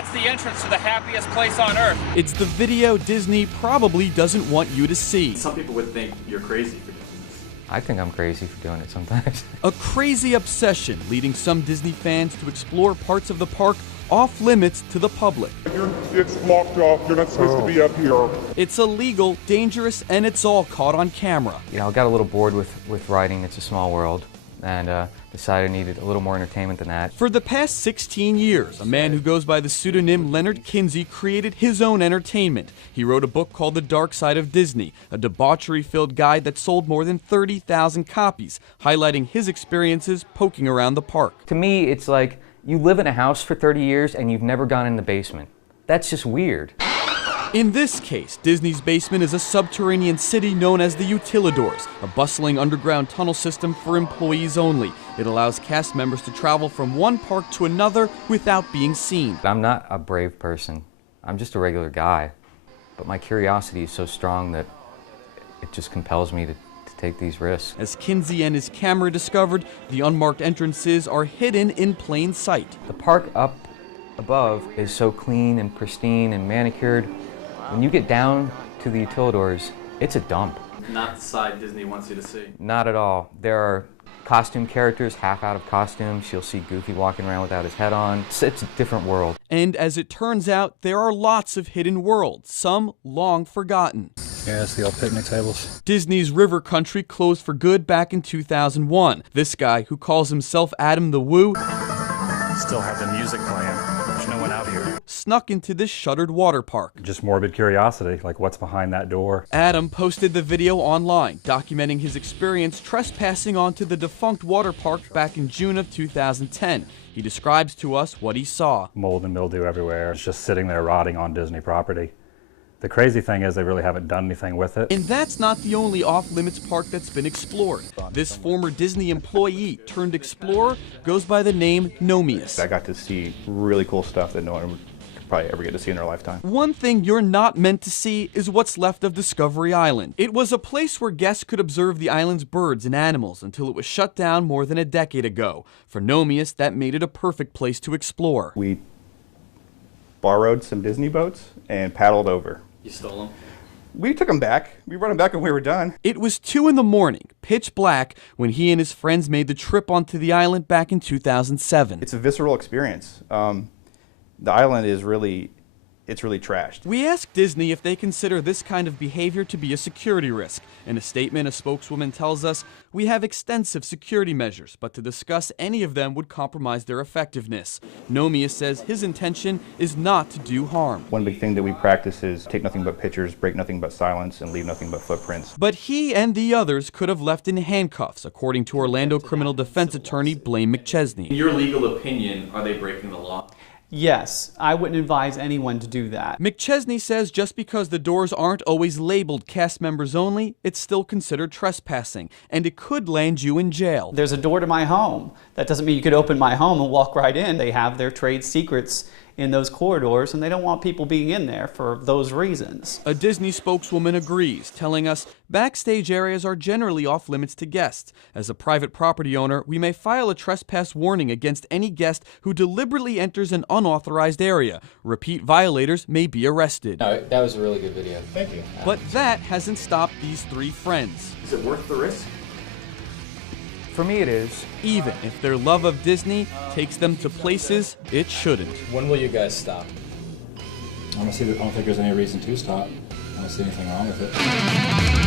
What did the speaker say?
That's the entrance to the happiest place on earth. It's the video Disney probably doesn't want you to see. Some people would think you're crazy for doing this. I think I'm crazy for doing it sometimes. A crazy obsession leading some Disney fans to explore parts of the park off limits to the public. It's blocked off. You're not supposed to be up here. It's illegal, dangerous, and it's all caught on camera. You know, I got a little bored with writing It's a Small World, and decided I needed a little more entertainment than that. For the past 16 years, a man who goes by the pseudonym Leonard Kinsey created his own entertainment. He wrote a book called The Dark Side of Disney, a debauchery-filled guide that sold more than 30,000 copies, highlighting his experiences poking around the park. To me, it's like you live in a house for 30 years and you've never gone in the basement. That's just weird. In this case, Disney's basement is a subterranean city known as the Utilidors, a bustling underground tunnel system for employees only. It allows cast members to travel from one park to another without being seen. I'm not a brave person. I'm just a regular guy. But my curiosity is so strong that it just compels me to take these risks. As Kinsey and his camera discovered, the unmarked entrances are hidden in plain sight. The park up above is so clean and pristine and manicured. When you get down to the Utilidors, it's a dump. Not the side Disney wants you to see. Not at all. There are costume characters, half out of costumes. You'll see Goofy walking around without his head on. It's a different world. And as it turns out, there are lots of hidden worlds, some long forgotten. Yeah, it's the old picnic tables. Disney's River Country closed for good back in 2001. This guy, who calls himself Adam the Woo, Still have the music playing. There's no one out here. snuck into this shuttered water park. Just morbid curiosity, like what's behind that door. Adam posted the video online, documenting his experience trespassing onto the defunct water park back in June of 2010. He describes to us what he saw. Mold and mildew everywhere. It's just sitting there rotting on Disney property. The crazy thing is they really haven't done anything with it. And that's not the only off-limits park that's been explored. This former Disney employee turned explorer goes by the name Nomius. I got to see really cool stuff that no one would probably ever get to see in their lifetime. One thing you're not meant to see is what's left of Discovery Island. It was a place where guests could observe the island's birds and animals until it was shut down more than a decade ago. For Nomius, that made it a perfect place to explore. We borrowed some Disney boats and paddled over. You stole them? We took them back. We brought them back when we were done. It was 2 in the morning, pitch black, when he and his friends made the trip onto the island back in 2007. It's a visceral experience. The island is really trashed. We asked Disney if they consider this kind of behavior to be a security risk. In a statement, a spokeswoman tells us, "We have extensive security measures, but to discuss any of them would compromise their effectiveness." Nomius says his intention is not to do harm. One big thing that we practice is take nothing but pictures, break nothing but silence, and leave nothing but footprints. But he and the others could have left in handcuffs, according to Orlando criminal defense attorney Blaine McChesney. In your legal opinion, are they breaking the law? Yes, I wouldn't advise anyone to do that. McChesney says just because the doors aren't always labeled cast members only, it's still considered trespassing, and it could land you in jail. There's a door to my home. That doesn't mean you could open my home and walk right in. They have their trade secrets in those corridors, and they don't want people being in there for those reasons. A Disney spokeswoman agrees, telling us backstage areas are generally off limits to guests. As a private property owner, we may file a trespass warning against any guest who deliberately enters an unauthorized area. Repeat violators may be arrested. No, that was a really good video. Thank you. But that hasn't stopped these 3 friends. Is it worth the risk? For me, it is. Even if their love of Disney takes them to places it shouldn't. When will you guys stop? I don't think there's any reason to stop. I don't see anything wrong with it.